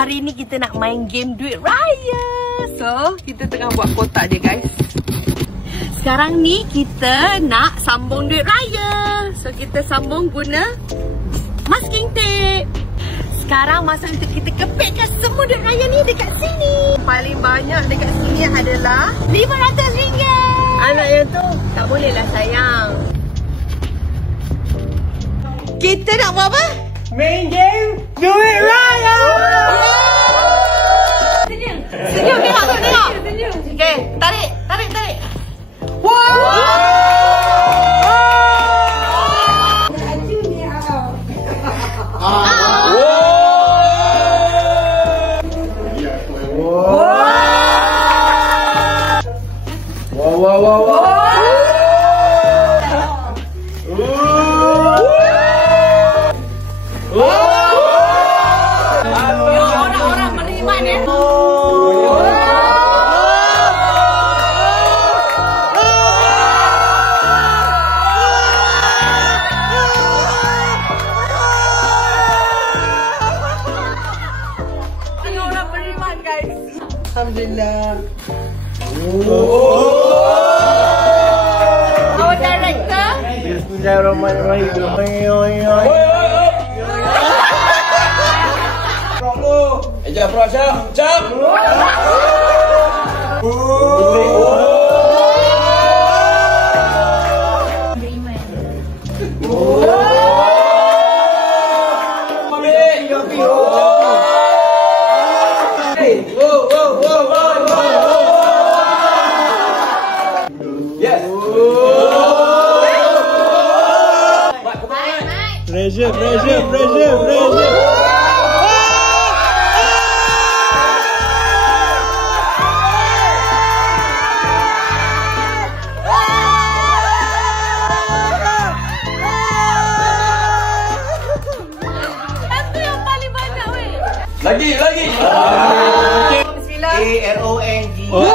hari ni kita nak main game duit raya. So, kita tengah buat kotak dia guys. Sekarang ni kita nak sambung duit raya. So, kita sambung guna masking tape. Sekarang masa untuk kita kepitkan semua duit raya ni dekat sini. Paling banyak dekat sini adalah RM500. Anak yang tu tak boleh lah sayang. Kita nak buat apa? Main game duit raya. Senyum. Senyum, tengok. Okay, tarik. Orang beriman ya. Orang beriman guys. Alhamdulillah. Our director. Bismillahirrahmanirrahim. Eja Prasha, jump. Pressure. Lagi. Bismillah. ARONG. Oh.